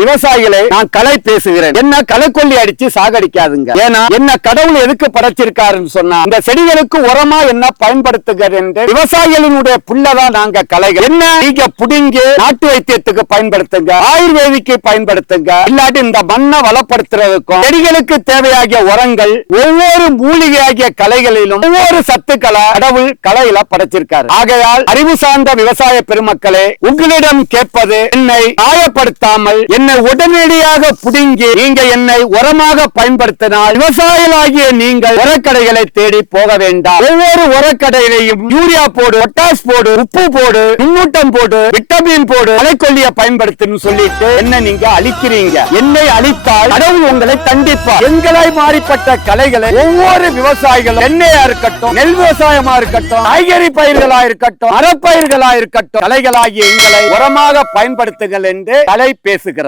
விவசாயிகளை நான் கலை பேசுகிறேன். என்ன களைக்கொல்லி அடிச்சு சாகடிக்காதுங்க. ஏன்னா என்ன கடவுள் எதுக்கு படைச்சிருக்காருன்னு சொன்னா இந்த செடிகளுக்கு உரமா என்ன பயன்படுத்துகிறது என்று விவசாயிகளினுடைய புள்ளதான் நாங்க கலைகள். என்ன நீங்க புடிங்கி நாட்டு வைத்தியத்துக்கு பயன்படுத்துங்க, ஆயுர்வேதிக்கு பயன்படுத்துங்க, இல்லாட்டி இந்த மண்ணை வளப்படுத்துறதுக்கும் செடிகளுக்கு தேவையாகிய உரங்கள் ஒவ்வொரு மூலிகையாகிய கலைகளிலும் ஒவ்வொரு சத்துக்களை கடவுள் கலையில படைச்சிருக்காரு. ஆகையால் அறிவு சார்ந்த விவசாய பெருமக்களே, உங்களிடம் கேட்பது என்னை காயப்படுத்தாமல் என்னை உடனடியாக புடுங்கி நீங்க என்னை உரமாக பயன்படுத்தினால் விவசாயிகளாகிய நீங்கள் உரக்கடைகளை தேடி போக வேண்டாம். ஒவ்வொரு உரக்கடையிலையும் யூரியா போடு, பொட்டாஸ் போடு, உப்பு போடு, நுண்ணூட்டம் போடு, விட்டமின் போடு, களைக்கொல்லியை பயன்படுத்துன்னு சொல்லிட்டு என்ன நீங்க அழிக்கிறீங்க. என்னை அழித்தால் கடவுள் உங்களை கண்டிப்பார். எங்களாய் மாறிப்பட்ட கலைகளை ஒவ்வொரு விவசாயிகளும் எண்ணெயா இருக்கட்டும், நெல் விவசாயமா இருக்கட்டும், காய்கறி பயிர்களா இருக்கட்டும், மரப்பயிர்களா இருக்கட்டும், கலைகளாகிய எங்களை உரமாக பயன்படுத்துங்கள் என்று கலை பேசுகிறது.